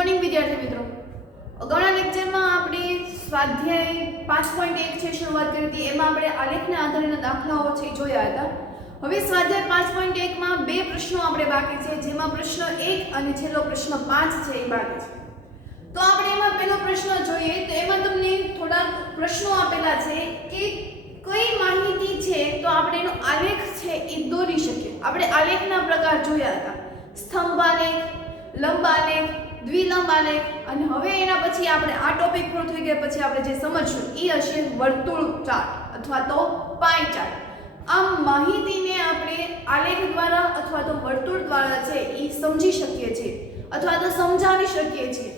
Morning વિદ્યાર્થી મિત્રો, અગાઉના લેક્ચરમાં આપણે સ્વાધ્યાય 5.1 છે શરૂઆત કરી હતી. એમાં આપણે આલેખના આધારેના દાખલાઓ છે જોયા હતા. હવે સ્વાધ્યાય 5.1 માં બે પ્રશ્નો આપણે બાકી છે, જેમાં પ્રશ્ન 1 અને છેલ્લો પ્રશ્ન 5 છે એ બાકી છે. તો આપણે એમાં પહેલો પ્રશ્ન જોઈએ. તો એમાં તમને થોડા પ્રશ્નો આપેલા છે કે કઈ માહિતી છે તો આપણે એનો આલેખ છે એ દોરી શકીએ. આપણે આલેખના પ્રકાર જોયા હતા: સ્તંભાલેખ, લંબાલેખ, દ્વિલંબાલેખ. અને હવે એના પછી આપણે આ ટોપિક પૂરો થઈ ગયા પછી આપણે જે સમજશું એ હશે વર્તુળ ચાર્ટ અથવા તો પાઈ ચાર્ટ. આમ માહિતીને આપણે આલેખ દ્વારા અથવા તો વર્તુળ દ્વારા છે એ સમજી શકીએ છીએ અથવા તો સમજાવી શકીએ છીએ.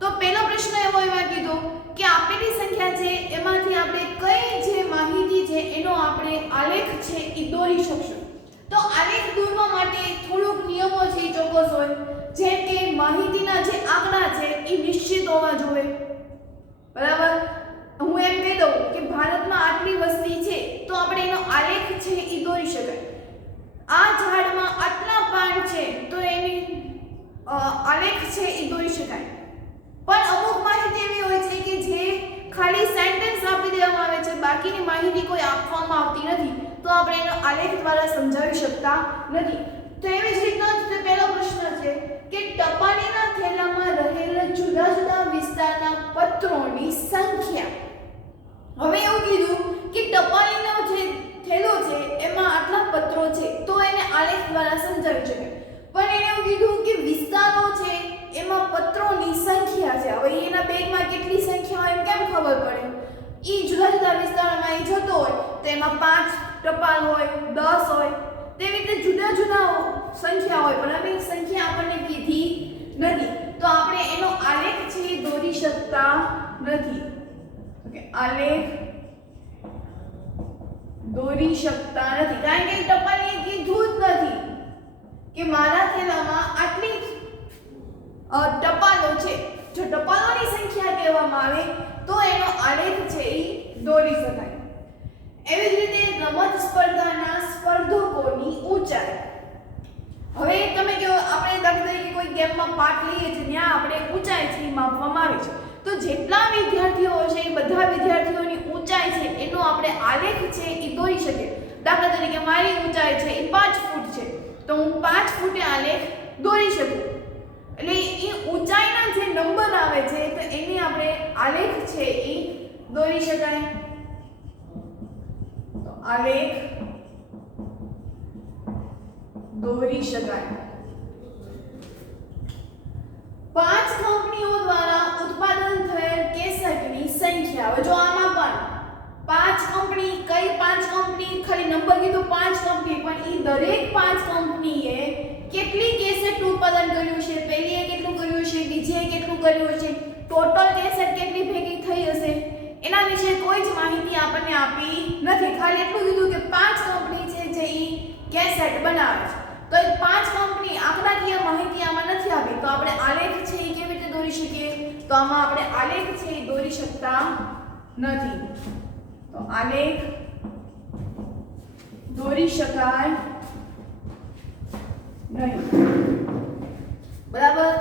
તો પહેલો પ્રશ્ન એમાં કીધો કે આપેલી સંખ્યા છે એમાંથી આપણે કઈ જે માહિતી છે એનો આપણે આલેખ છે એ દોરી શકશું. તો આલેખ દોરવા માટે થોડુંક નિયમો છે એ ચોક્કસ હોય, જેમ કે માહિતીના જે આંકડા છે એ નિશ્ચિત હોવા જોઈએ. બરાબર, હું એમ કહી દઉં કે ભારતમાં આટલી વસ્તી છે તો આપણે એનો આલેખ છે એ દોરી શકાય. આ ઝાડમાં આટલા પાન છે તો એની આલેખ છે એ દોરી શકાય. પણ અમુક માહિતી એવી હોય છે કે જે ખાલી સેન્ટેન્સ આપી દેવામાં આવે છે, બાકીની માહિતી કોઈ આપવામાં આવતી નથી, તો આપણે એનો આલેખ દ્વારા સમજાવી શકતા નથી. તો એવી જ રીતના જ પહેલો પ્રશ્ન છે કે ટપાલીના થેલામાં રહેલ જુદા જુદા વિસ્તારના પત્રોની સંખ્યા. હવે એવું કીધું કે ટપાલીનો જે થેલો છે એમાં આટલા પત્રો છે તો એને આલેખ દ્વારા સમજાવી શકાય. પણ એને એવું કીધું કે વિસ્તારો છે એમાં પત્રોની સંખ્યા છે. હવે એના બેગમાં કેટલી સંખ્યા હોય એમ કેમ ખબર પડે? ઈ જુદા જુદા વિસ્તારોમાં એ જતો હોય તો એમાં 5 ટપાલ હોય, 10 હોય, તેવી રીતે જુદા જુદા સંખ્યા હોય, પણ હવે સંખ્યા આપણને કીધી નથી, તો આપણે એનો આલેખ છે એ દોરી શકતા નથી. ઓકે, આલેખ દોરી શકતા નથી કારણ કે ટપાલીએ કીધું જ નથી કે મારા થેલામાં આટલી ટપાલો છે. જો ટપાલોની સંખ્યા કહેવામાં આવે તો એનો આલેખ છે એ દોરી શકાય. એવી જ રીતે રમત સ્પર્ધાના સ્પર્ધકોની ઊંચાઈ. હવે તમે કહો આપણે દાખલા તરીકે કોઈ ગેમમાં પાર્ટ લઈએ છીએ, ત્યાં આપણે ઊંચાઈ છે માપવામાં આવે છે. તો જેટલા વિદ્યાર્થીઓ છે એ બધા વિદ્યાર્થીઓની ઊંચાઈ છે એનો આપણે આલેખ છે એ દોરી શકીએ. દાખલા તરીકે મારી ઊંચાઈ છે એ 5 ફૂટ છે તો હું 5 ફૂટે આલેખ દોરી શકું. એટલે એ ઊંચાઈના જે નંબર આવે છે તો એની આપણે આલેખ છે એ દોરી શકાય. તો આલેખ દોરી શકાય. 5 કંપનીઓ દ્વારા ઉત્પાદન થયેલ કેસેટની સંખ્યા. હવે જો આમાં પણ 5 કંપની, કઈ 5 કંપની? ખાલી નંબર કીધું 5 કંપની, પણ એ દરેક 5 કંપનીએ કેટલી કેસેટનું ઉત્પાદન કર્યું છે, પહેલીએ કેટલું કર્યું છે, બીજીએ કેટલું કર્યું છે, ટોટલ કેસેટ કેટલી ભેગી થઈ હશે, એના વિશે કોઈ જ માહિતી આપણને આપી નથી. ખાલી એટલું કીધું કે 5 કંપની છે જે ઈ કેસેટ બનાવે છે. તો એ 5 કંપની આંકડાકીય માહિતી આમાં નથી આપી, તો આપણે આલેખ છે એ કેવી રીતે દોરી શકીએ? તો આમાં આપણે આલેખ છે એ દોરી શકતા નથી. તો આલેખ દોરી શકાય નહીં. બરાબર.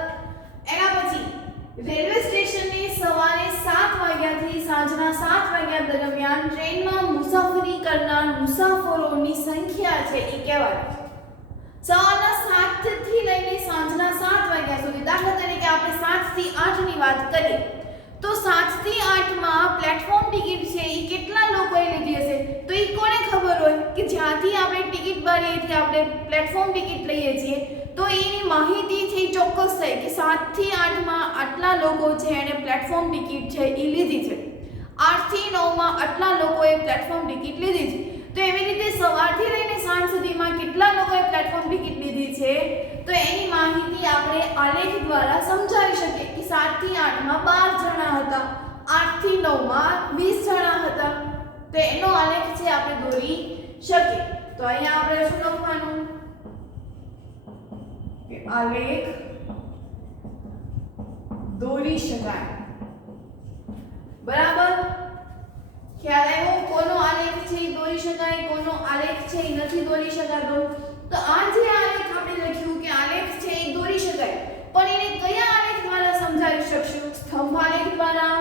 એના પછી રેલવે સ્ટેશને સવારે 7 વાગ્યાથી સાંજના 7 વાગ્યા દરમિયાન ટ્રેનમાં મુસાફરી કરનાર મુસાફરોની સંખ્યા છે એ કહેવાય. સવારના 7 થી લઈને સાંજના 7 વાગ્યા સુધી, દાખલા તરીકે આપણે 7 થી 8 ની વાત કરીએ તો 7 થી 8 માં પ્લેટફોર્મ ટિકિટ છે એ કેટલા લોકોએ લીધી હશે? તો એ કોને ખબર હોય કે જ્યાંથી આપણે ટિકિટ ભરીએ છીએ, આપણે પ્લેટફોર્મ ટિકિટ લઈએ છીએ, તો એની માહિતી છે એ ચોક્કસ થાય કે 7 થી 8 માં આટલા લોકો છે એને પ્લેટફોર્મ ટિકિટ છે એ લીધી છે, 8 થી 9 માં આટલા લોકોએ પ્લેટફોર્મ ટિકિટ લીધી છે. તો એવી રીતે સવારથી લઈને સાંજ સુધીમાં કેટલા લોકોએ પ્લેટફોર્મ ટિકિટ લીધી છે તો એની માહિતી આપણે આલેખ દ્વારા સમજાવી શકીએ કે 7 થી 8 માં 12 જણા હતા, 8 થી 9 માં 20 જણા હતા. તો એનો આલેખ છે આપણે દોરી શકીએ. તો અહીંયા આપણે શું લખવાનું કે આલેખ દોરી શકાય. બરાબર, ખ્યાલ આવ્યો? કોનો આલેખ છે એ દોરી શકાય, કોનો આલેખ છે એ નથી દોરી શકાતો. તો આ જે આલેખ આપણે લખ્યું કે આલેખ છે એ દોરી શકાય, પણ એને કયા આલેખ દ્વારા સ્તંભ આલેખ દ્વારા,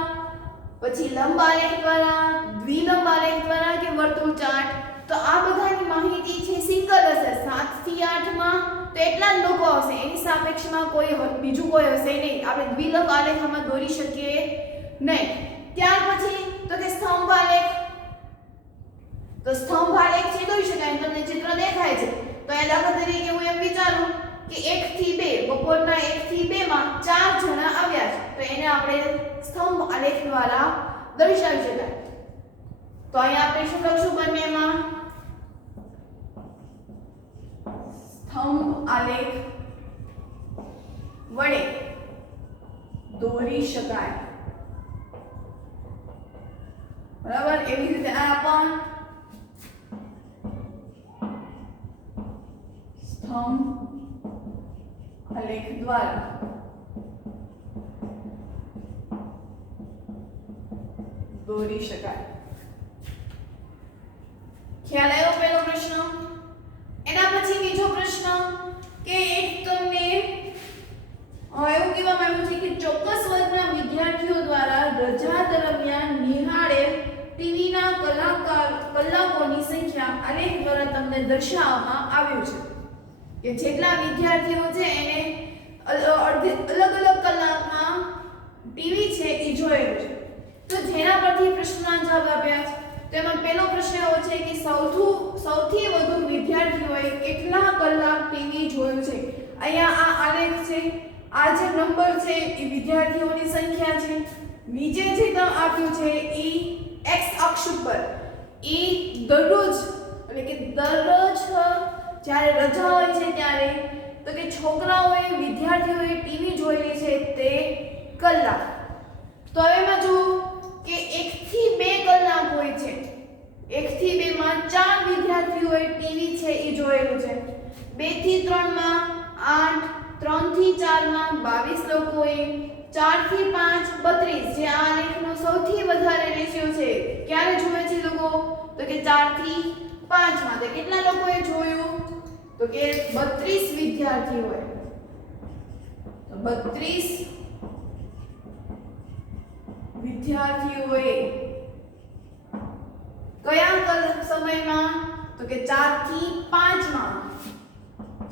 પછી લંબ આલેખ દ્વારા, દ્વિલંબ આલેખ દ્વારા કે વર્તુળ ચાર્ટ. તો આ બધાની માહિતી છે સિંગલ હશે 7 થી 8 માં, તો એટલા જ લોકો હશે, એની સાપેક્ષમાં કોઈ બીજું કોઈ હશે નહીં. આપણે દ્વિલંબ આલેખ આમાં દોરી શકીએ નહીં. ત્યાર પછી તો કે સ્તંભ આલેખ. તો સ્તંભ આલેખ છે દોરી શકાય, તમને ચિત્ર દેખાય છે. તો એ દાખલા તરીકે હું એમ વિચારું કે 1 થી 2 બપોરના 1 થી 2 માં 4 જણા આવ્યા છે, તો એને આપણે સ્તંભ આલેખ દ્વારા દર્શાવી શકાય. તો અહીંયા આપણે શું લખશું બંનેમાં? સ્તંભ આલેખ વડે દોરી શકાય. બરાબર. એવી રીતે આ પણ સ્તંભ આલેખ દ્વારા દોરી શકાય. ખ્યાલ આવ્યો પહેલો પ્રશ્ન? એના પછી બીજો પ્રશ્ન કે એક તમને એવું કહેવામાં આવ્યું છે કે ચોક્કસ વર્ગના વિદ્યાર્થીઓ દ્વારા રજા દરમિયાન નિહાળેલ ટીવીના કલાકોની સંખ્યા આલેખ દ્વારા તમને દર્શાવવામાં આવ્યું છે કે જેટલા વિદ્યાર્થીઓ છે એને અલગ અલગ કલાકમાં ટીવી છે એ જોયેલું છે. તો જેના પરથી પ્રશ્નના જવાબ આપ્યા છે. તો એમાં પહેલો પ્રશ્ન એવો છે કે સૌથી વધુ વિદ્યાર્થીઓએ કેટલા કલાક ટીવી જોયું છે. અહીંયા આ આલેખ છે, આ જે નંબર છે એ વિદ્યાર્થીઓની સંખ્યા છે. નીચે જે તમ આપ્યું છે એ x અક્ષ ઉપર એ દરરોજ એટલે કે દરરોજ જ્યારે રજા હોય છે ત્યારે તો કે છોકરાઓએ વિદ્યાર્થીઓએ ટીવી જોયેલી છે તે કલાક. તો હવે એમાં જો કે 1 થી 2 કલાક હોય છે. 1 થી 2 માં 4 વિદ્યાર્થીઓએ ટીવી છે એ જોયેલું છે. 2 થી 3 માં 8, 3 થી 4 માં 22 લોકોએ, 4 થી 5 32, જે આ આલેખનો સૌથી વધારે રેશિયો છે. ક્યારે જોવે છે લોકો? તો કે 4 થી 5 માં. તો કેટલા લોકોએ જોયું? તો કે 32 વિદ્યાર્થીઓએ. તો 32 વિદ્યાર્થીઓએ કયા સમયમાં? તો કે 4 થી 5 માં.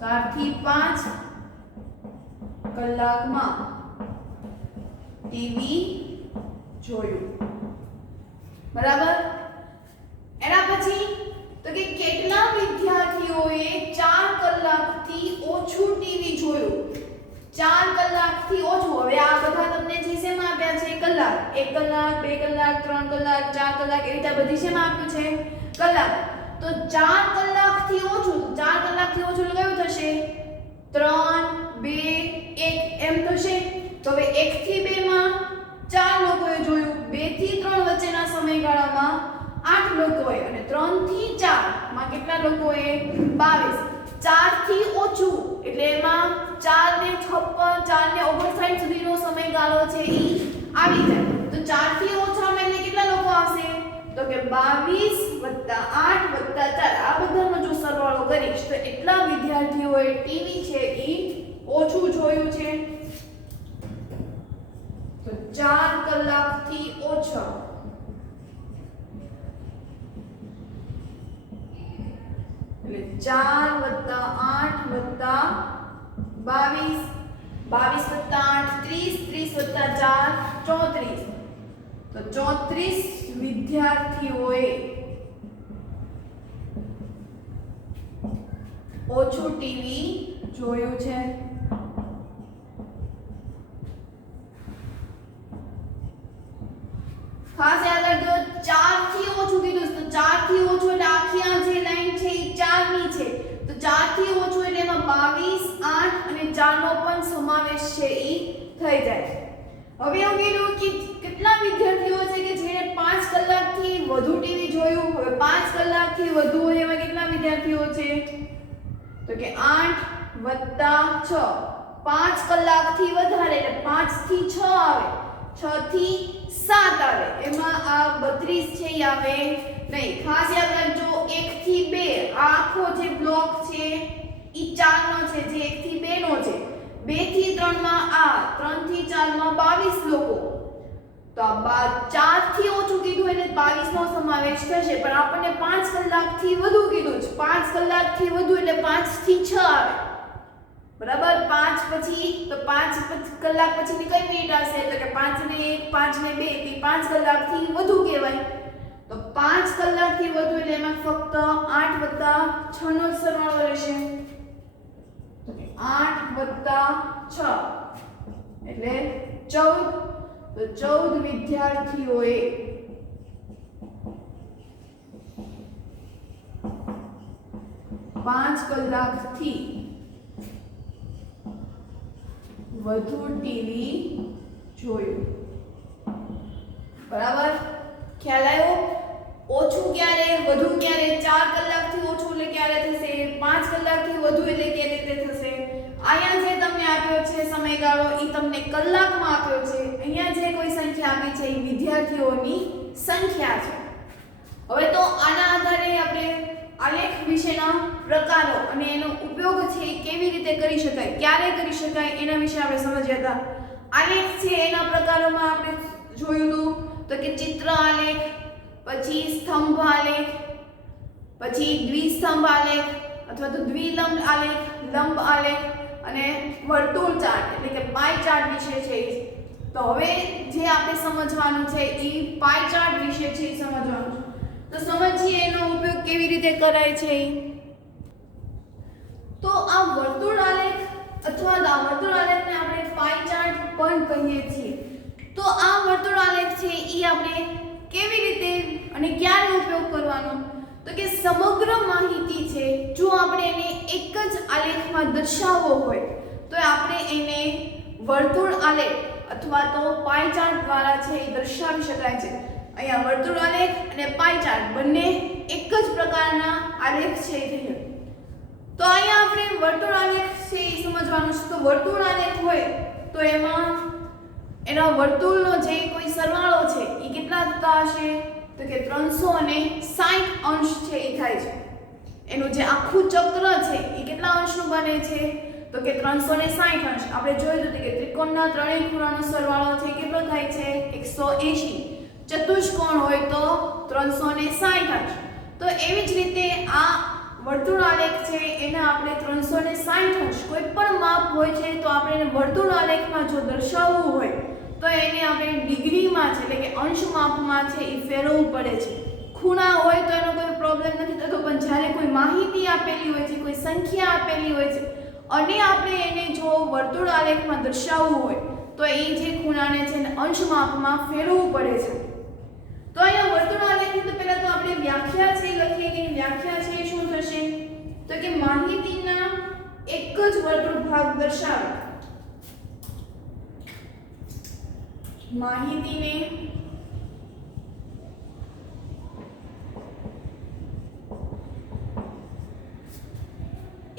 4 થી 5 કલાકમાં ટીવી જોયું. બરાબર. એના પછી તો કે કેટલા વિદ્યાર્થીઓએ 4 કલાકથી ઓછું ટીવી જોયું? 4 કલાકથી ઓછું. હવે આ બધા તમને જે શેમાં આપ્યા છે? કલાક. 1 કલાક, 2 કલાક, 3 કલાક, 4 કલાક, એવી રીતે બધી શેમાં આપ્યું છે? કલાક. તો 4 કલાકથી ઓછું. 4 કલાકથી ઓછું એટલે કયું થશે? 3, 2, 1 એમ થશે. તો હવે 1 થી 2 માં 4 લોકોએ જોયું, 2 થી 3 વચ્ચેના સમયગાળામાં 8 લોકોએ અને 3 થી 4 માં કેટલા લોકોએ? 22. 4 થી ઓછું એટલે એમાં 4 ને 56, 4 ને 59 સુધીનો સમયગાળો છે ઈ આવી જાય. તો 4 થી ઓછામાં એટલે કેટલા લોકો આવશે? તો કે 22 + 8 + 4. આ બધાનો જો સરવાળો કરીશ તો એટલા વિદ્યાર્થીઓએ ટીવી છે ઈ ઓછું જોયું છે. તો 4 કલાકથી ઓછા એટલે 4 + 8 + 22, 22 + 8 30, 30 + 4 34. તો 34 વિદ્યાર્થીઓએ ઓછું ટીવી જોયું છે. ખાસ યાદ રાખજો 4 થી ઓછું કીધું તો 4 થી ઓછું એટલે આખી આ જે લાઈન છે એ 4 ની છે. તો 4 થી ઓછું એટલે એમાં 22, 8 અને 4 નો પણ સમાવેશ છે ઈ થઈ જાય. હવે એવું કીધું કે કેટલા વિદ્યાર્થીઓ છે કે જેણે 5 કલાકથી વધુ ટીવી જોયું. હવે 5 કલાકથી વધુ હોય એમાં કેટલા વિદ્યાર્થીઓ છે? તો કે 8 + 6. 5 કલાકથી વધારે એટલે 5 થી 6 આવે, 6 થી 7 આવે. એમાં આ 32 છે એ આવે નહીં. ખાસ યાદ રાખજો 1 થી 2 આ આખો જે બ્લોક છે ઈ 4 નો છે, જે 1 થી 2 નો છે. 2 થી 3 માં આ, 3 થી 4 માં 22 લોકો, તો આ 4 થી ઓછું કીધું એટલે 22 નો સમાવેશ થશે, પણ આપણને 5 કલાકથી વધુ કીધું છે. 5 કલાકથી વધુ એટલે 5 થી 6 આવે, બરાબર. 5 પછી તો 5 કલાક પછીની કઈ મિનિટ આવશે? તો કે 5 ને 1 5 ને 2 તે 5 કલાકથી વધુ કહેવાય. તો 5 કલાકથી વધુ એટલે એમાં ફક્ત 8 + 6 નો સરવાળો રહેશે. તો કે 8 + 6 એટલે 14. તો 14 વિદ્યાર્થીઓએ પાંચ કલાકથી વધુ ટીવી જોયું, બરાબર. ખ્યાલ આવ્યો? ઓછું ક્યારે, વધુ ક્યારે? 4 કલાકથી ઓછું એટલે ક્યારે થશે? 5 કલાકથી વધુ એટલે કેવી રીતે થશે? અહીંયા જે તમને આપ્યો છે સમયગાળો એ તમને કલાકમાં આપ્યો છે. અહીંયા જે કોઈ સંખ્યા આપી છે એ વિદ્યાર્થીઓની સંખ્યા છે. હવે તો આના આધારે આપણે આલેખ વિશેના પ્રકારો અને એનો ઉપયોગ છે એ કેવી રીતે કરી શકાય, ક્યારે કરી શકાય એના વિશે આપણે સમજ્યા હતા. આલેખ છે એના પ્રકારોમાં આપણે જોયું હતું તો કે ચિત્ર આલેખ, પછી સ્તંભ આલેખ, પછી દ્વિસ્તંભ આલેખ અથવા તો દ્વિલંબ આલેખ, લંબ આલેખ અને વર્તુળ ચાર્ટ એટલે કે પાઈ ચાર્ટ વિશે છે. તો હવે જે આપણે સમજવાનું છે એ પાઈ ચાર્ટ વિશે છે એ સમજવાનું છે. તો સમજીએ એનો ઉપયોગ કેવી રીતે કરાય છે. તો આ વર્તુળ આલેખ અથવા આ વર્તુળ આલેખને આપણે પાઈ ચાર્ટ પણ કહીએ છીએ. તો આ વર્તુળ આલેખ છે એ આપણે કેવી રીતે અને ક્યારે ઉપયોગ કરવાનો? તો કે સમગ્ર માહિતી છે જો આપણે એને એક જ આલેખમાં દર્શાવવો હોય તો આપણે એને વર્તુળ આલેખ અથવા તો પાઈ ચાર્ટ દ્વારા છે એ દર્શાવી શકાય છે. અહીંયા વર્તુળ આલેખ અને પાઈ ચાર્ટ બંને એક જ પ્રકારના આલેખ છે. તો અહીંયા આપણે વર્તુળ આલેખ છે એ સમજવાનું છે. તો વર્તુળ આલેખ હોય તો એમાં એના વર્તુળનો જે કોઈ સરવાળો છે એ કેટલા થતા હશે? તો કે 360 અંશ છે એ થાય છે. એનું જે આખું ચક્ર છે એ કેટલા અંશનું બને છે? તો કે 360 અંશ. આપણે જોયું હતું કે ત્રિકોણના ત્રણેય ખૂણાનો સરવાળો છે કેટલો થાય છે? 180. ચતુષ્કોણ હોય તો 360 અંશ. તો એવી જ રીતે આ વર્તુળ આલેખ છે એને આપણે 360 અંશ કોઈ પણ માપ હોય છે તો આપણે એને વર્તુળ આલેખમાં જો દર્શાવવું હોય તો એને આપણે ડિગ્રીમાં છે એટલે કે અંશ માપમાં છે એ ફેરવવું પડે છે. ખૂણા હોય તો એનો કોઈ પ્રોબ્લેમ નથી થતો, પણ જ્યારે કોઈ માહિતી આપેલી હોય છે, કોઈ સંખ્યા આપેલી હોય છે અને આપણે એને જો વર્તુળ આલેખમાં દર્શાવવું હોય તો એ જે ખૂણાને છે એને અંશ માપમાં ફેરવવું પડે છે. તો અહીંયા વર્તુળ આલેખની તો પહેલા તો આપણે વ્યાખ્યા છે લખીએ કે વ્યાખ્યા છે શું થશે? તો કે માહિતીના એક જ વર્તુળ ભાગ દર્શાવે. માહિતીને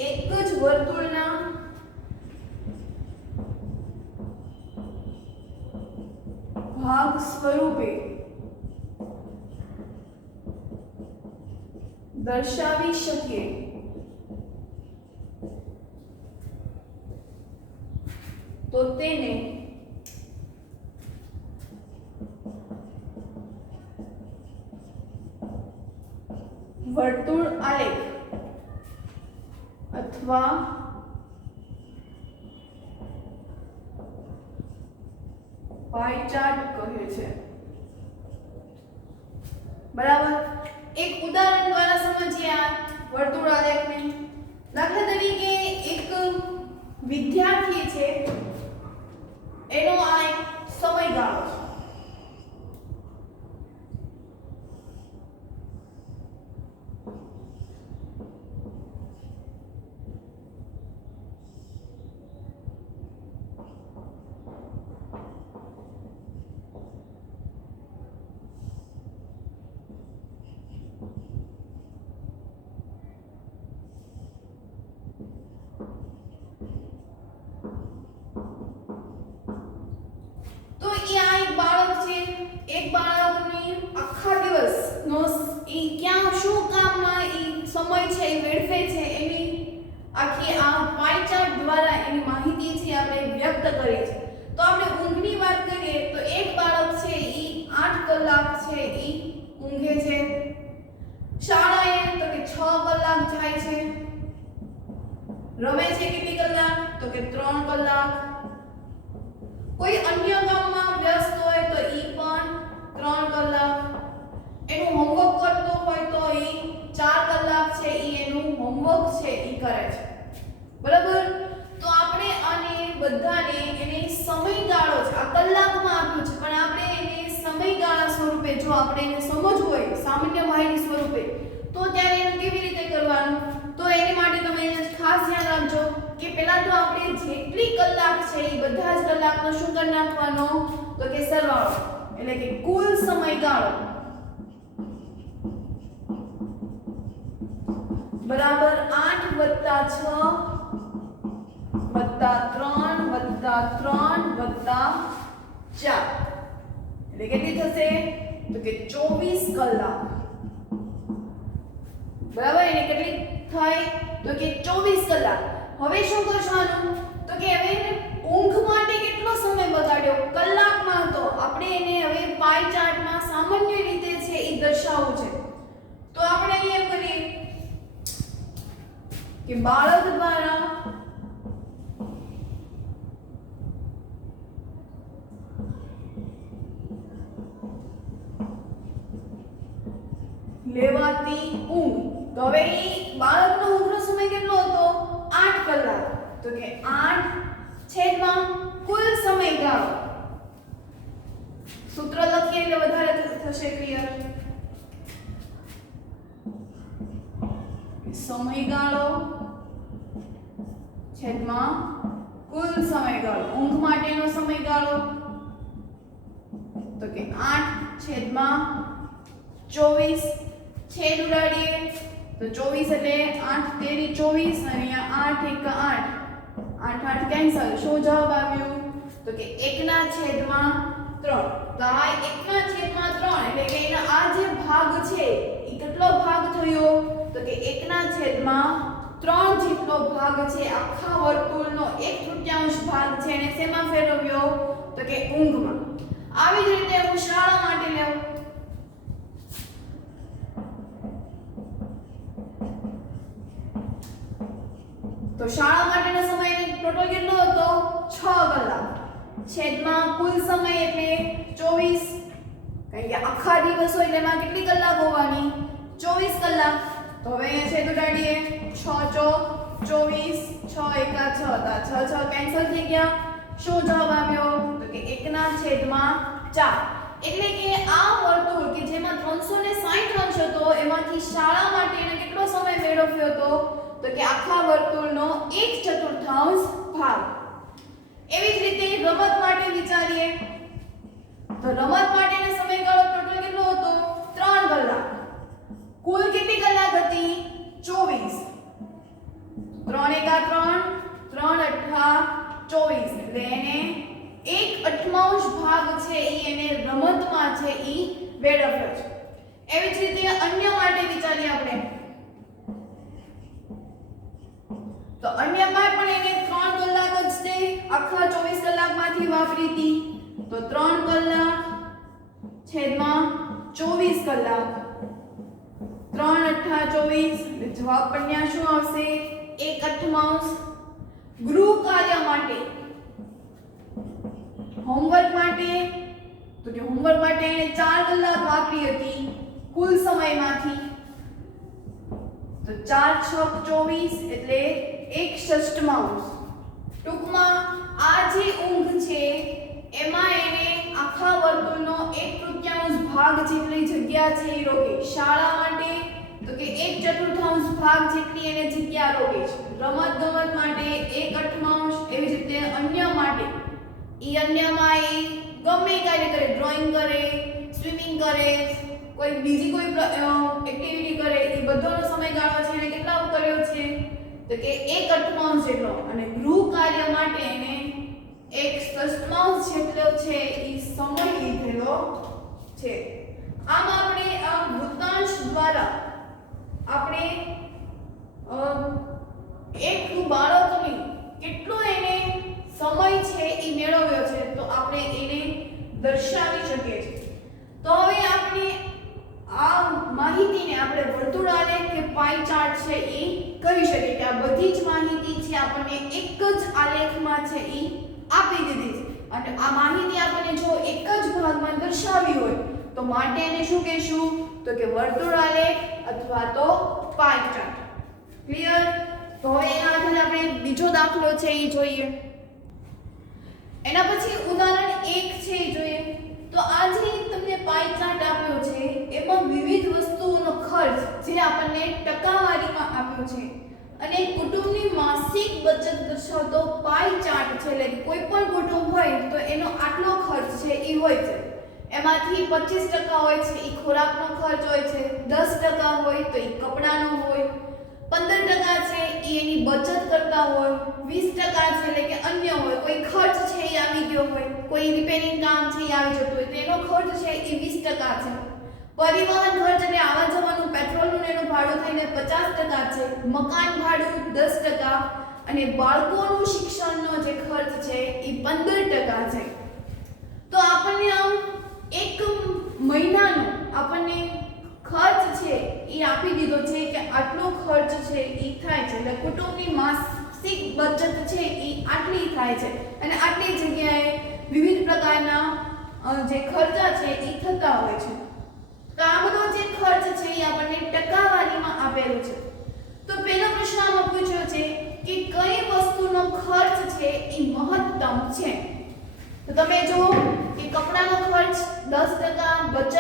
એક જ વર્તુળના ભાગ સ્વરૂપે દર્શાવી શકીએ તો તેને વર્તુળ આલેખ અથવા પાઈ ચાર્ટ કહે છે. બરાબર. એક ઉદાહરણ દ્વારા સમજીએ આ વર્તુળ આલેખને. દાખલા તરીકે એક વિદ્યાર્થી છે એનો આ એક સમયગાળો છે. એક બાળકની આખા દિવસનો ઈ ક્યાં શું કામમાં ઈ સમય છે એ વેડફે છે એની આખી આ પાઈ ચાર્ટ દ્વારા એની માહિતી છે આપણે વ્યક્ત કરી છે. તો આપણે ઊંઘની વાત કરીએ તો એક બાળક છે રમે છે કેટલી કલાક? તો કે 3 કલાક. કોઈ અન્ય કામમાં વ્યસ્ત હોય તો ઈ પણ 3 કલાક. એનું હોમવર્ક કરતો હોય તો ઈ 4 કલાક છે ઈ એનું હોમવર્ક છે ઈ કરે છે. બરાબર? તો આપણે આને બધાને એને સમયગાળો છે આ કલાકમાં આપ્યું છે પણ આપણે એને સમયગાળા સ્વરૂપે જો આપણે એને સમજવું હોય સામાન્ય માહિતી સ્વરૂપે તો ત્યારે એનું કેવી રીતે કરવાનું? તો એની માટે તમે ખાસ ધ્યાન રાખજો કે પહેલા તો આપણે જેટલી કલાક છે એ બધા જ કલાકનો શું કરી નાખવાનો? તો કે સરવાળો એટલે કે કુલ સમયગાળો બરાબર 8 + 6 + 3 + 3 + 4 એટલે કેટલી થશે? તો કે 24 કલાક. બરાબર? એને કેટલી થાય? તો કે 24 કલાક. હવે શું કરવાનું? તો કે હવે ઊંઘ માટે કેટલો સમય બગાડ્યો? કલાકમાં તો આપણે એને હવે પાઈ ચાર્ટમાં સામાન્ય રીતે છે એ દર્શાવવું છે. તો આપણે અહીંયા કરીએ કે બાળક દ્વારા લેવાતી ઊંઘ. તો હવે ઈ બાળકનો ઊંઘનો સમય કેટલો હતો? 8 કલાક. તો કે 8 છેદમાં કુલ સમયગાળો. સૂત્ર લખીએ એટલે વધારે થશે ક્લિયર. સમયગાળો છેદમાં કુલ સમયગાળો. ઊંઘ માટેનો સમયગાળો તો કે 8 છેદમાં 24 છેદ ઉડાડીએ તો 24 એટલે 8 તેરી 24 અને અહીંયા 8 1 8 8 8 કેન્સલ. શું જવાબ આવ્યો? તો કે 1/3. તો આ 1/3 એટલે કે એના આ જે ભાગ છે એ કેટલો ભાગ થયો? તો કે 1/3 જેટલો ભાગ છે આખા વર્તુળનો 1/3 ભાગ છે એને શેમાં ફેરવ્યો? તો કે ઊંઘમાં. આવી જ રીતે હું શાળા માટે લેવું તો શાળા માટેનો સમય ટોટલ કેટલો હતો? 6 કલાક છેદમાં કુલ સમય એટલે 24 કારણ કે આખા દિવસ હોય એટલે એમાં કેટલી કલાક હોવાની? 24 કલાક. તો હવે અહીંયા છેદ ઉડાડીએ 6 ચોક 24 6 એકા 6 તો 6 6 કેન્સલ થઈ ગયા. શું જવાબ આવ્યો? તો કે 1/4. એટલે કે આ વર્તુળ કે જેમાં 360 અંશ હતો એમાંથી શાળા માટે એને કેટલો સમય મેળવ્યો હતો? તો કે આખા વર્તુળનો 1/4 ભાગ. એવી જ રીતે રમત માટે વિચારીએ તો રમત માટેનો સમયગાળો ટોટલ કેટલો હતો? 3 કલાક. કુલ કેટલી કલાક હતી? 24. 3 એકા 3 3 અઠ્ઠા 24 એટલે એને 1/8 ભાગ છે ઈ એને રમતમાં છે ઈ મેળવ્યો છે. એવી જ રીતે અન્ય માટે વિચારીએ આપણે તો અન્યમાં પણ એને 3 કલાક જ છે આખા 24 કલાકમાંથી વાપરી હતી. તો 3 કલાક છેદમાં 24 કલાક 3 અઠ્ઠા 24 જવાબ પણ શું આવશે? 1/8. ગૃહ કાર્ય માટે હોમવર્ક માટે તો કે હોમવર્ક માટે એને 4 કલાક વાપરી હતી કુલ સમયમાંથી. તો 4 × 6 = 24 એટલે 1/6. ટૂંકમાં આ જે ઊંઘ છે એમાં એને આખા વર્તુળનો 1/3 ભાગ જેટલી જગ્યા છે એ રોકે. શાળા માટે તો કે 1/4 ભાગ જેટલી એને જગ્યા રોકે છે. રમત ગમત માટે 1/8. એવી જ રીતે અન્ય માટે ઈ અન્યમાં એ ગમે કાર્ય કરે, ડ્રોઈંગ કરે, સ્વિમિંગ કરે, કોઈ બીજી કોઈ એક્ટિવિટી કરે એ બધોનો સમયગાળો છે એને કેટલો કર્યો છે? તો કે 1/8 જેટલો. અને ગૃહ કાર્ય માટે એને 1/6 જેટલો છે એ સમય લીધેલો છે. આમ આપણે આ વૃત્તાંશ દ્વારા આપણે એક બાળકની કેટલો એને સમય છે એ મેળવ્યો છે તો આપણે એને દર્શાવી શકીએ છીએ. તો હવે આપણે આ માહિતીને આપણે વર્તુળ આલેખ કે પાઈ ચાર્ટ છે એ કહી શકીએ કે આ બધી જ માહિતી છે આપણને એક જ આલેખમાં છે એ આપી દીધી છે અને આ માહિતી આપણને જો એક જ ભાગમાં દર્શાવી હોય તો માટે એને શું કહેશું તો કે વર્તુળ આલેખ અથવા તો પાઈ ચાર્ટ. ક્લિયર? તો હવે એના આધારે આપણે બીજો દાખલો છે એ જોઈએ. એના પછી ઉદાહરણ 1 છે એ જોઈએ. તો આ જે તમને પાઈ ચાર્ટ આપ્યો છે એમાં વિવિધ વસ્તુઓનો ખર્ચ જે આપણને ટકાવારીમાં આપ્યો છે અને કુટુંબની માસિક બચત દર્શાવતો પાઈ ચાર્ટ છે. એટલે કોઈ પણ કુટુંબ હોય તો એનો આટલો ખર્ચ છે એ હોય છે. એમાંથી 25% હોય છે એ ખોરાકનો ખર્ચ હોય છે, 10% હોય તો એ કપડાનો હોય, 15% છે એ એની બચત કરતા હોય, 20% છે એટલે કે અન્ય હોય, કોઈ ખર્ચ છે એ આવી ગયો હોય, કોઈ રિપેરિંગ કામ છે એ આવી જતું હોય તો એનો ખર્ચ છે એ 20% છે. પરિવહન ખર્ચ એટલે આવવા જવાનું પેટ્રોલનું એનું ભાડું થઈને 50% છે, મકાન ભાડું 10% અને બાળકોનું શિક્ષણનો જે ખર્ચ છે એ 15% છે. તો આપણને આમ એક મહિનાનો આપણને ખર્ચ છે એ આપી દીધો છે કે આટલો ખર્ચ છે એ થાય છે. એટલે કુટુંબની માસિક બચત છે એ આટલી થાય છે અને આટલી જગ્યાએ વિવિધ પ્રકારના જે ખર્ચા છે એ થતા હોય છે. તો આ બધો જે ખર્ચ છે એ આપણને ટકાવારીમાં આપેલું છે. તો પહેલો પ્રશ્ન આમાં પૂછ્યો છે કે કઈ વસ્તુનો ખર્ચ છે એ મહત્તમ છે. તો તમે જુઓ કે કપડાનો ખર્ચ 10%, બચત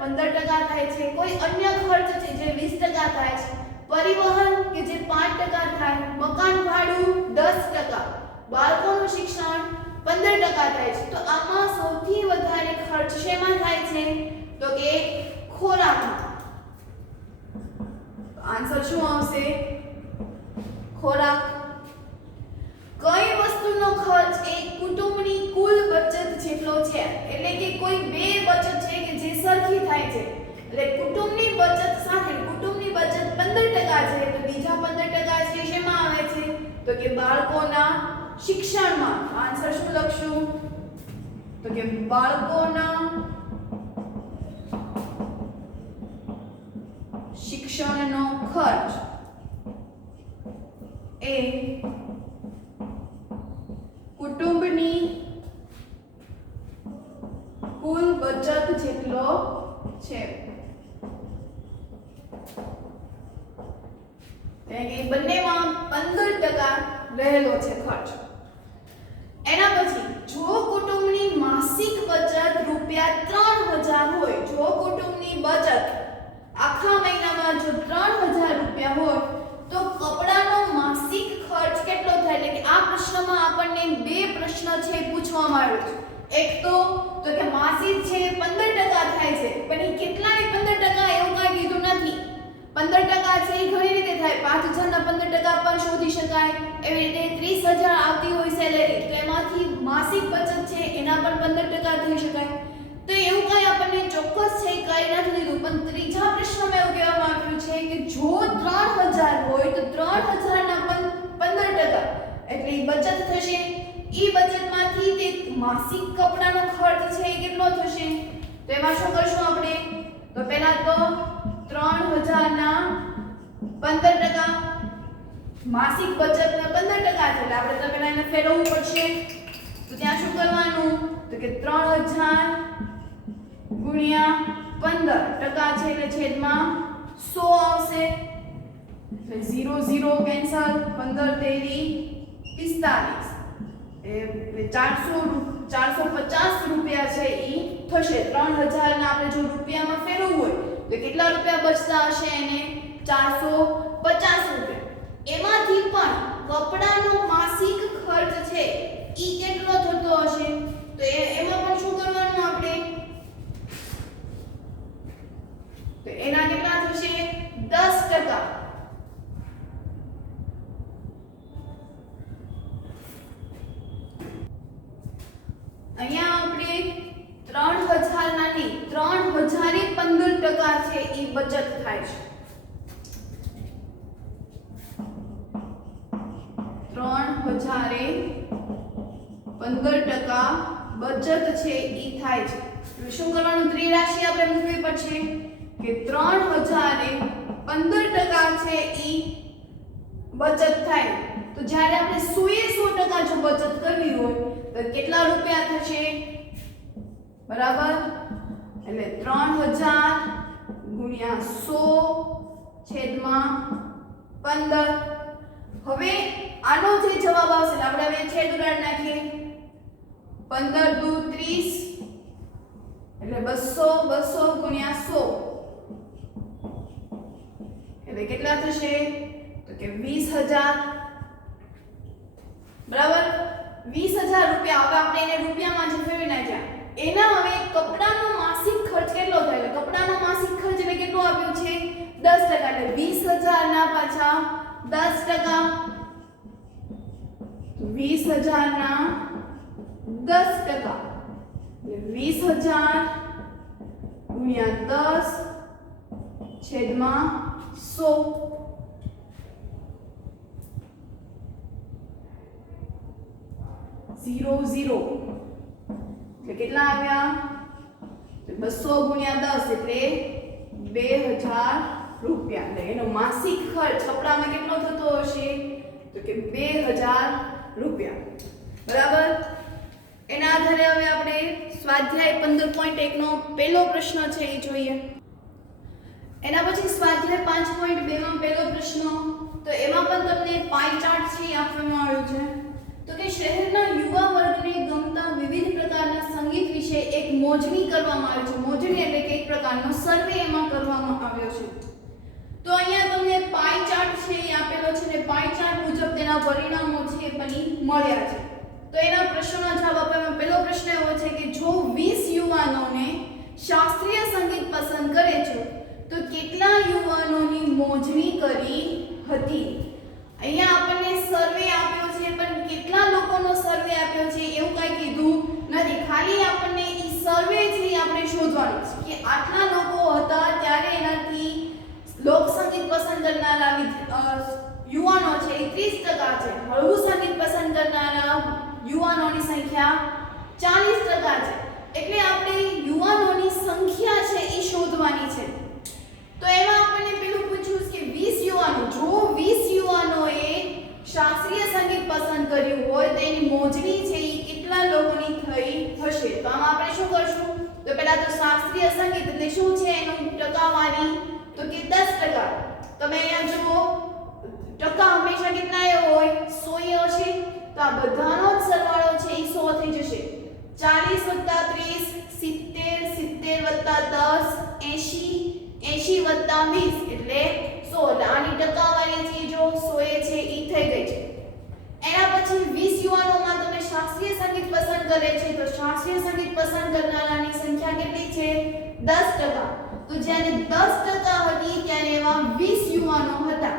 15% થાય છે, કોઈ અન્ય ખર્ચ છે જે 20% થાય છે, પરિવહન કે જે 5% થાય, મકાન ભાડું 10%, બાળકોનું શિક્ષણ 15% થાય છે. તો આમાં સૌથી વધારે ખર્ચ શેમાં થાય છે તો કે ખોરાકમાં. આન્સર શું આવશે? ખોરાક. કઈ વસ્તુનો ખર્ચ એ કુટુંબની કુલ બચત જેટલો છે. એટલે કે કોઈ બે બચત છે કે જે સરખી થાય છે. એટલે કુટુંબની બચત સાથે કુટુંબની બચત 15% છે તો બીજા 15% છે શેમાં આવે છે તો કે બાળકોના શિક્ષણમાં. આન્સર શું લખશું તો કે બાળકોના શિક્ષણનો ખર્ચ એ કુટુંબની કુલ બચત જેટલો છે. એટલે બંનેમાં 15% રહેલો છે ખર્ચ. એના પછી જો કુટુંબની માસિક બચત ₹3000 હોય, જો કુટુંબની બચત આખા મહિનામાં જો 3000 રૂપિયા હોય તો કપડાનો માસિક ખર્ચ કેટલો થાય? એટલે કે આ પ્રશ્નમાં આપણને બે પ્રશ્ન છે પૂછવામાં આવ્યો છે. એક તો કે માસિક છે 15% થાય છે પણ એ કેટલાની 15% એવું કાંઈ કીધું નથી. 15% છે એ ઘણી રીતે થાય. 5000 ના 15% પણ શોધી શકાય. એવી રીતે 30000 આવતી હોય સેલેરી તો એમાંથી માસિક બચત છે એના પણ 15% થઈ શકાય. તો એવું કઈ આપણને ચોક્કસ છે કઈ નથી લીધું. પણ ત્રીજા પ્રશ્નમાં એવું કહેવામાં આવ્યું છે કે જો 3000 હોય તો 3000 ના પણ 15% એટલે બચત થશે. ઈ બચતમાંથી તે માસિક કપડાનો ખર્ચ છે એ કેટલો થશે? તો એમાં શું કરશું આપણે? તો પહેલા તો 3000 ના 15% માસિક બચતના 15% છે એટલે આપણે તો પહેલા એને ફેરવવું પડશે. તો ત્યાં શું કરવાનું તો કે 3000 ગુણ્યા 15% છે એટલે છેદમાં 100 આવશે. એટલે 0 0 કેન્સલ, 15 તેરી 45 એટલે 450 રૂપિયા છે ઈ થશે. 3000 ના આપણે જો રૂપિયામાં ફેરવવું હોય તો કેટલા રૂપિયા બચતા હશે? એને 450 રૂપિયા. એમાંથી પણ કપડાનો માસિક ખર્ચ છે ઈ કેટલો થતો હશે? તો એમાં પણ શું કરવાનું આપણે? તો એના કેટલા થશે? 10%. અહીંયા આપણે 3000 ના નહીં 3015% છે ઈ બચત થાય છે. 3015% બચત છે ઈ થાય છે. શું કરવાનું? ત્રિરાશિ આપણે મૂકવી પડશે કે 3000 15% છે ઈ બચત થાય. તો જ્યારે આપણે 100% જો બચત કરવી હોય તો કેટલા રૂપિયા થશે? બરાબર, એટલે 3000 ગુણ્યા 100/15. હવે આનો જે જવાબ આવશે આપણે હવે છેદ ઉડાડી નાખીએ. 15 દુ 30 એટલે 200 ગુણ્યા 100 એટલે કેટલા થશે? તો કે 20000. બરાબર, 20000 રૂપિયા. હવે આપણે એને રૂપિયામાં જે ફેરવી નાખ્યા એના હવે કપડાનો માસિક ખર્ચ કેટલો થાય? એટલે કપડાનો માસિક ખર્ચ એટલે કેટલો આપ્યો છે? 10%. એટલે 20000 ના પાછા 10%. 20000 ના 10%. 20000 ગુણ્યા 10/100. 0 0 એટલે કેટલા આવ્યા? 200 ગુણ્યા 10 એટલે 2000 રૂપિયા. એટલે એનો માસિક ખર્ચ કપડામાં કેટલો થતો હશે? તો કે 2000 રૂપિયા. બરાબર, એના આધારે હવે આપણે સ્વાધ્યાય 15.1 નો પહેલો પ્રશ્ન છે એ જોઈએ. એના પછી સ્વાધ્યાય 5.2 માં પહેલો પ્રશ્ન, તો એમાં પણ તમને પાઈ ચાર્ટ છે આપવામાં આવ્યું છે. તો કે શહેરના યુવા વર્ગને ગમતા વિવિધ પ્રકારના સંગીત વિશે એક મોજણી કરવામાં આવી છે. મોજણી એટલે કે એક પ્રકારનો સર્વે એમાં કરવામાં આવ્યો છે. તો અહીંયા તમને પાઈ ચાર્ટ છે એ આપેલો છે ને પાઈ ચાર્ટ મુજબ તેના પરિણામો છે એ પણ મળ્યા છે. તો એના પ્રશ્નોના જવાબ આપવામાં પહેલો પ્રશ્ન એવો છે કે જો 20 યુવાનોને શાસ્ત્રીય સંગીત પસંદ કરે છે તો કેટલા યુવાનોની મોજણી કરી હતી? અહીંયા આપણને સર્વે આપ્યો છે પણ કેટલા લોકોનો સર્વે આપ્યો છે એવું કાંઈ કીધું નથી. ખાલી આપણને ઈ સર્વે છે એ આપણે શોધવાનું છે કે આટલા લોકો હતા ત્યારે એનાથી લોક સંગીત પસંદ કરનારા યુવાનો છે એ 30% છે. હળવું સંગીત પસંદ કરનારા યુવાનોની સંખ્યા 40% છે. એટલે આપણે યુવાનોની સંખ્યા છે એ શોધવાની છે. તો એમાં આપણને પેલું પૂછ્યું કે 20 યુવાનો, જો 20 યુવાનોએ શાસ્ત્રીય સંગીત પસંદ કર્યું હોય તો એની મોજણી છે એ કેટલા લોકોની થઈ હશે? તો આમાં આપણે શું કરશું? તો પહેલા તો શાસ્ત્રીય સંગીત એટલે શું છે એનું ટકાવારી, તો કે 10%. તમે અહીંયા જુઓ ટકા હંમેશા કેટલા હોય? 100 હશે. તો આ બધાનો જ સરવાળો છે એ 100 થઈ જશે. 40 + 30 70 70 + 10 80 80 + 20 એટલે 100. આની ટકાવારી છે જો 100 છે ઈ થઈ ગઈ છે. એના પછી 20 યુવાનોમાં તમે શાસ્ત્રીય સંગીત પસંદ કરે છે તો શાસ્ત્રીય સંગીત પસંદ કરનારાની સંખ્યા કેટલી છે? 10%. તો જ્યારે 10% હતી ત્યારે એવા 20 યુવાનો હતા.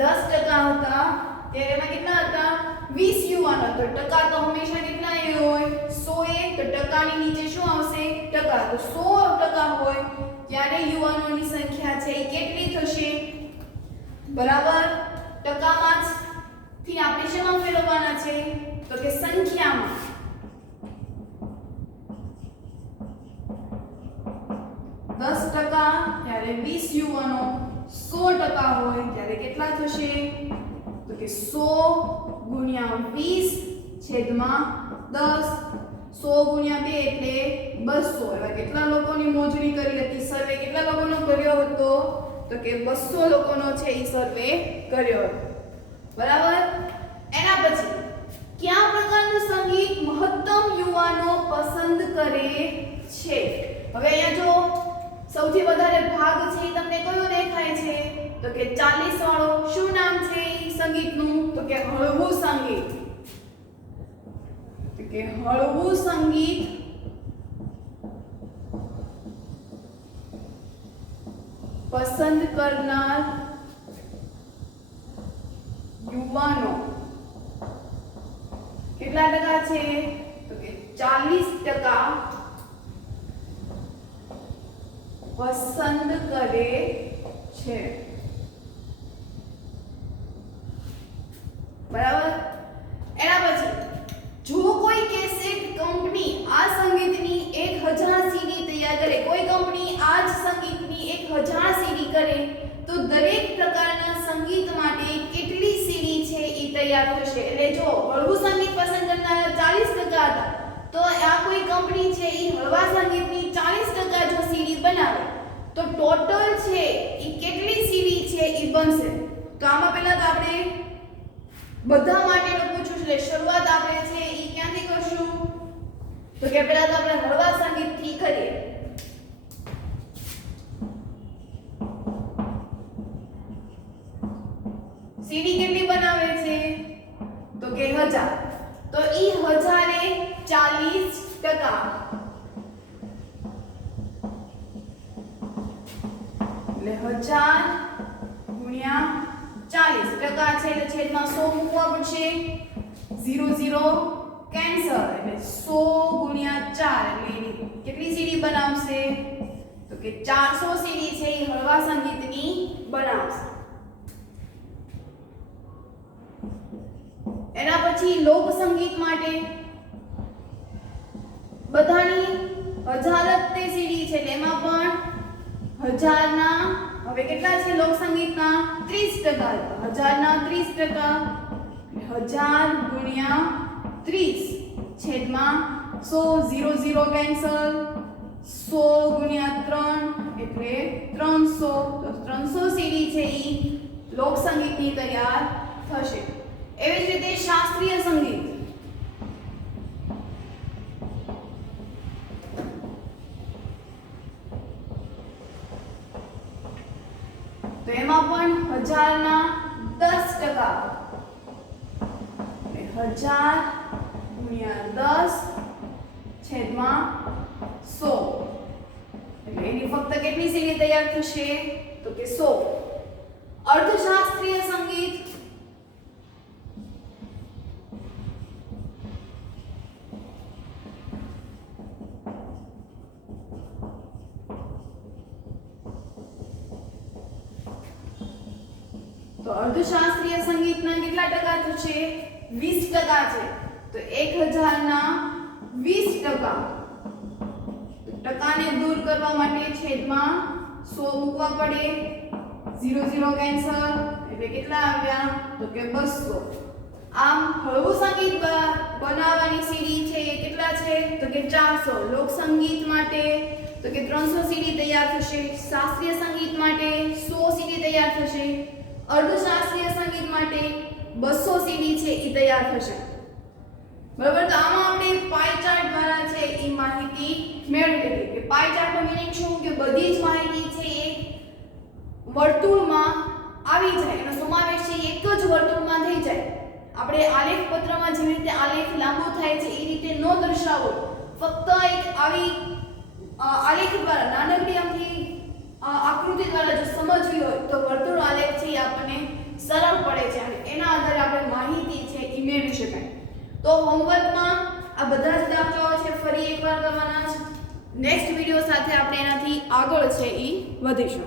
10% હતા ત્યારે એમાં કેટલા હતા? 20 યુવાનો. તો ટકા તો હંમેશા કેટલા હોય? 100. તો ટકાની નીચે શું આવશે? ટકા. તો 100% હોય ત્યારે યુવાનોની સંખ્યા છે એ કેટલી થશે? બરાબર, ટકામાં થી આપણે શેમાં ફેરવવાના છે? તો કે સંખ્યામાં. 10% ત્યારે 20 યુવાનો. 100% હોય ત્યારે કેટલા થશે? તો કે 100 ગુણ્યા 20/10. 100 ગુણ્યા 2 એટલે 200. એવા કેટલા લોકોની મોજણી કરી હતી? સર્વે કેટલા લોકોનો કર્યો હતો? તો કે 200 લોકોનો છે એ સર્વે કર્યો હતો. બરાબર, એના પછી કયા પ્રકારનું સંગીત મહત્તમ યુવાનો પસંદ કરે છે? હવે અહીંયા જો સૌથી વધારે ભાગ છે એ તમને કયો દેખાય છે? તો કે 40 વાળો. શું નામ છે એ સંગીતનું? તો કે હળવું સંગીત. તો કે હળવું સંગીત પસંદ કરનાર યુવાનો કેટલા ટકા છે? તો કે 40% પસંદ કરે છે. બરાબર, એના પછી જો કોઈ કેસેટ કંપની આ સંગીતની 1000 સીડી તૈયાર કરે, કોઈ કંપની આ જ સંગીતની 1000 સીડી કરે દરેક પ્રકારના સંગીત માટે કેટલી સીડી છે એ તૈયાર થશે. એટલે જો હળવું સંગીત પસંદ કરનારા 40% હતા, તો આ કોઈ કંપની છે એ હળવા સંગીતની 40% જો સીડી બનાવે તો ટોટલ છે એ કેટલી સીડી છે એ બનશે. તો આમાં પહેલા તો આપણે બધા માટેનું પૂછ્યું છે. શરૂઆત આપણે છે એ ક્યાંથી કરશું? તો કે પહેલા તો આપણે હળવા સંગીતથી કરીએ. સીડી કેટલી બનાવે છે? તો કે 1000. તો ઈ 1000 એ 40%. એટલે 1000 ગુણ્યા 40% છે એટલે છેદમાં 100 મૂકવા પડશે. 0 કેન્સલ એટલે 100 ગુણ્યા 4 એટલે કેટલી સીડી બનાવશે? તો કે 400 સીડી છે એ હળવા સંગીતની બનાવશે. એના પછી લોક સંગીત માટે બધાની 1000 જ તે સીડી છે એટલે એમાં પણ 1000 ના હવે કેટલા છે લોક સંગીતના? 30%. 1000 ના 30% 1000 ગુણ્યા 30 છેદમાં 100 0 કેન્સલ 100 ગુણ્યા 3 એટલે 300. તો 300 સીડી છે એ લોક સંગીતની તૈયાર થશે. એવી જ રીતે શાસ્ત્રીય સંગીત. તો એમાં પણ 1000 ના 10%. 1000 ગુણ્યા 10 છેદમાં 100 એટલે એની ફક્ત કેટલી સીડી તૈયાર થશે? તો કે 100. અર્ધશાસ્ત્રીય સંગીત. તો અર્ધશાસ્ત્રીય સંગીતના કેટલા ટકા થશે? 20% છે. તો 1000 ના 20%. ટકાને દૂર કરવા માટે છેદમાં 100 મૂકવા પડે. 0 કેન્સલ એટલે કેટલા આવ્યા? તો કે 200. આમ હળવું સંગીત બનાવવાની સીડી છે એ કેટલા છે? તો કે 400. લોક સંગીત માટે તો કે 300 સીડી તૈયાર થશે. શાસ્ત્રીય સંગીત માટે 100 સીડી તૈયાર થશે. અર્ધશાસ્ત્રીય સંગીત માટે 200 સીડી છે એ તૈયાર થશે. બરાબર. તો આમાં આપણે પાઈ ચાર્ટ દ્વારા છે એ માહિતી મેળવી લીધી કે પાઈ ચાર્ટનો મીનિંગ શું? કે બધી જ માહિતી છે એ વર્તુળમાં આવી જાય, એનો સમાવેશ છે એક જ વર્તુળમાં થઈ જાય. આપણે આલેખ પત્રમાં જેવી રીતે આલેખ લાંબો થાય છે એ રીતે ન દર્શાવો, ફક્ત એક આવી આલેખ દ્વારા નાનકડી અમથી આકૃતિ દ્વારા જો સમજવી હોય તો વર્તુળ આલેખ છે એ આપણને સરળ પડે છે અને એના આધારે આપણે માહિતી છે એ મેળવી શકાય. તો હોમવર્કમાં આ બધા જ દાખલાઓ છે ફરી એકવાર કરવાના છે. નેક્સ્ટ વિડિયો સાથે આપણે એનાથી આગળ છે એ વધીશું.